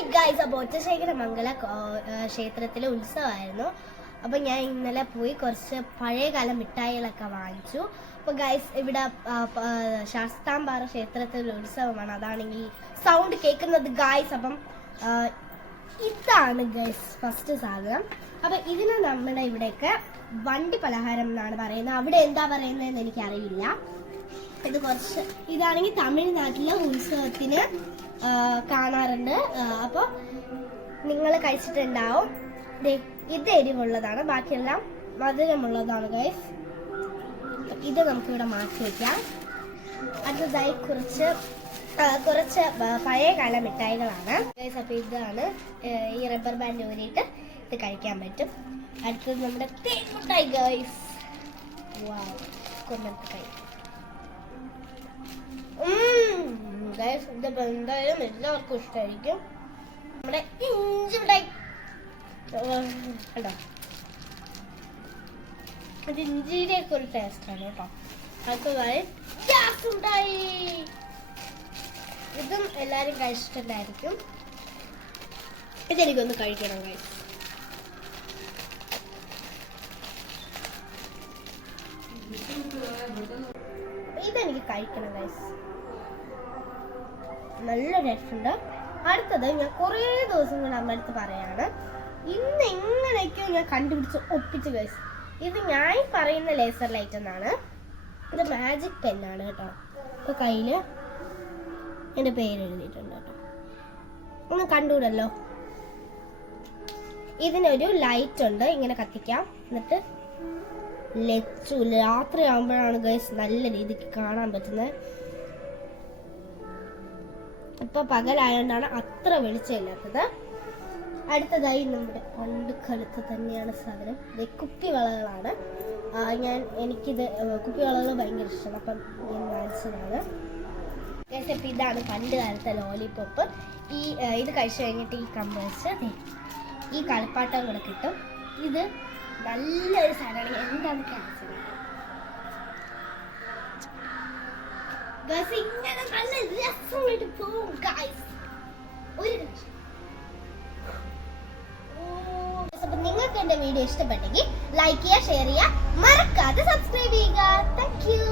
Hi guys, അപ്പോൾ ഒറ്റശേഖരമംഗല ക്ഷേത്രത്തിലെ ഉത്സവമായിരുന്നു. അപ്പോൾ ഞാൻ ഇന്നലെ പോയി കുറച്ച് പഴയകാല മിഠായികളൊക്കെ വാങ്ങിച്ചു. അപ്പോൾ ഗൈസ്, ഇവിടെ ശാസ്താംപാറ ക്ഷേത്രത്തിലെ ഉത്സവമാണ്. അതാണെങ്കിൽ സൗണ്ട് കേൾക്കുന്നത് ഗൈസ്. അപ്പം ഇതാണ് ഗൈസ് ഫസ്റ്റ് സാധനം. അപ്പം ഇതിന് നമ്മുടെ ഇവിടെയൊക്കെ വണ്ടി പലഹാരം എന്നാണ് പറയുന്നത്. അവിടെ എന്താ പറയുന്നതെന്ന് എനിക്കറിയില്ല. ഇതാണെങ്കിൽ തമിഴ്നാട്ടിലെ ഉത്സവത്തിന് കാണാറുണ്ട്. അപ്പോൾ നിങ്ങൾ കഴിച്ചിട്ടുണ്ടാവും. ഇത് എരിവുള്ളതാണ്, ബാക്കിയെല്ലാം മധുരമുള്ളതാണ് ഗൈസ്. ഇത് നമുക്കിവിടെ മാറ്റി വയ്ക്കാം. അടുത്തതായി കുറച്ച് പഴയകാല മിഠായികളാണ് ഗൈസ്. അപ്പോൾ ഇതാണ് ഈ റബ്ബർ ബാൻഡ് ഊരിയിട്ട് ഇത് കഴിക്കാൻ പറ്റും. അടുത്തത് നമ്മുടെ തേൻ മിഠായി ഗൈസ്. കൊല്ലത്ത് ഗൈസ്, ഇത് എന്തായാലും എല്ലാവർക്കും ഇഷ്ടമായിരിക്കും. നമ്മുടെ ഇഞ്ചി മിഠായി കേട്ടോ, അത് ഇഞ്ചിയുടെ ഒക്കെ ഒരു ടേസ്റ്റാണ് കേട്ടോ. അടുത്തതായി മിഠായി, ഇതും എല്ലാവരും കഴിച്ചിട്ടുണ്ടായിരിക്കും. ഇതെനിക്കൊന്ന് കഴിക്കണം ഗൈസ്. ഇതെനിക്ക് കഴിക്കണം ഗൈസ്, നല്ല ടേസ്റ്റ് ഉണ്ട്. അടുത്തത് ഞാൻ കുറേ ദിവസങ്ങൾ നമ്മുടെ അടുത്ത് പറയാണ്, ഇന്ന് എങ്ങനെയൊക്കെയോ ഞാൻ കണ്ടുപിടിച്ച് ഒപ്പിച്ച് ഗൈസ്. ഇത് ഞാൻ പറയുന്ന ലേസർ ലൈറ്റ് എന്നാണ്. ഇത് മാജിക് പെന്നാണ് കേട്ടോ. ഇപ്പോൾ കയ്യിൽ എൻ്റെ പേര് എഴുതിയിട്ടുണ്ട് കേട്ടോ, ഒന്ന് കണ്ടുകൂടല്ലോ. ഇതിനൊരു ലൈറ്റ് ഉണ്ട്, ഇങ്ങനെ കത്തിക്കാം. എന്നിട്ട് രാത്രി ആകുമ്പോഴാണ് ഗൈസ് നല്ല രീതിക്ക് കാണാൻ പറ്റുന്നത്. ഇപ്പൊ പകലായോണ്ടാണ് അത്ര വെളിച്ചമില്ലാത്തത്. അടുത്തതായി നമ്മുടെ പണ്ട് കാലത്ത് തന്നെയാണ് സാധനം. ഇത് കുപ്പിവളകളാണ്. എനിക്കിത് കുപ്പിവളകൾ ഭയങ്കര ഇഷ്ടമാണ്. അപ്പം ഞാൻ വാങ്ങിച്ചതാണ്. ഇപ്പം ഇതാണ് പണ്ട് കാലത്തെ ലോലിപോപ്പ്. ഇത് കഴിച്ചു കഴിഞ്ഞിട്ട് ഈ കമ്പേഴ്സ് ഈ കളിപ്പാട്ടം കൂടെ കിട്ടും. ഇത് നല്ലൊരു സാധനമാണ്. എന്താണ് ക്യാൻസർ ഗൈസ്, ഇങ്ങനെ നല്ല രസമായിട്ട് പോകും ഗൈസ്. നിങ്ങൾക്ക് എന്റെ വീഡിയോ ഇഷ്ടപ്പെട്ടെങ്കിൽ ലൈക്ക് ചെയ്യുക, ഷെയർ ചെയ്യുക, മറക്കാതെ സബ്സ്ക്രൈബ് ചെയ്യുക. Thank you.